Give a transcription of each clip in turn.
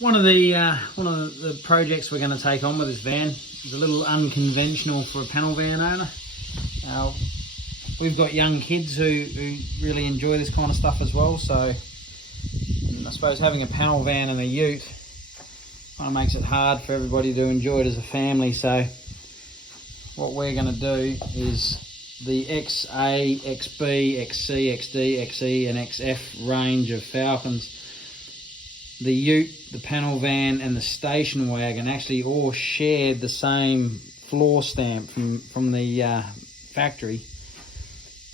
One of the projects we're going to take on with this van is a little unconventional for a panel van owner. We've got young kids who really enjoy this kind of stuff as well, so I suppose having a panel van and a ute kind of makes it hard for everybody to enjoy it as a family. So what we're going to do is the XA, XB, XC, XD, XE and XF range of Falcons, the ute, the panel van and the station wagon actually all shared the same floor stamp from the factory.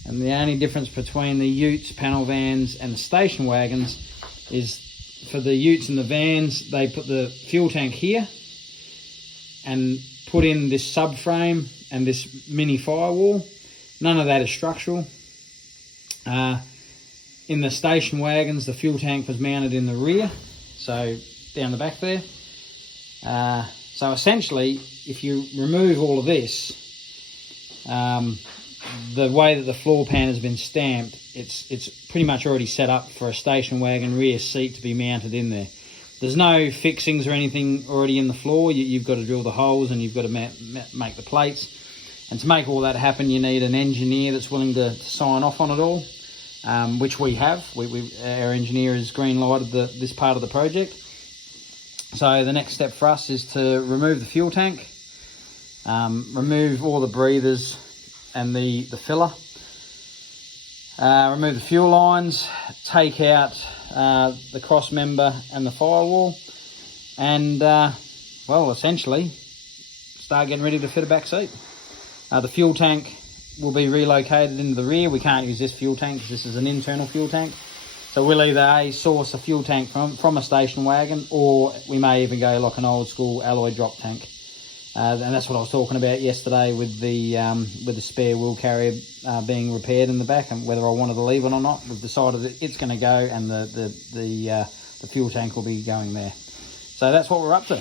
And the only difference between the utes, panel vans and the station wagons is for the utes and the vans, they put the fuel tank here and put in this subframe and this mini firewall. None of that is structural. In the station wagons, the fuel tank was mounted in the rear, so down the back there. So essentially, if you remove all of this, the way that the floor pan has been stamped, it's pretty much already set up for a station wagon rear seat to be mounted in there. There's no fixings or anything already in the floor. You've got to drill the holes and you've got to make the plates. And to make all that happen, you need an engineer that's willing to sign off on it all, which we have. Our engineer has green lighted this part of the project. So the next step for us is to remove the fuel tank, remove all the breathers and the filler, remove the fuel lines, take out the cross member and the firewall, and well, essentially start getting ready to fit a back seat. The fuel tank will be relocated into the rear. We can't use this fuel tank because this is an internal fuel tank. So we'll either source a fuel tank from a station wagon, or we may even go like an old school alloy drop tank. And that's what I was talking about yesterday with the spare wheel carrier being repaired in the back, and whether I wanted to leave it or not. We've decided that it's going to go, and the fuel tank will be going there. So that's what we're up to.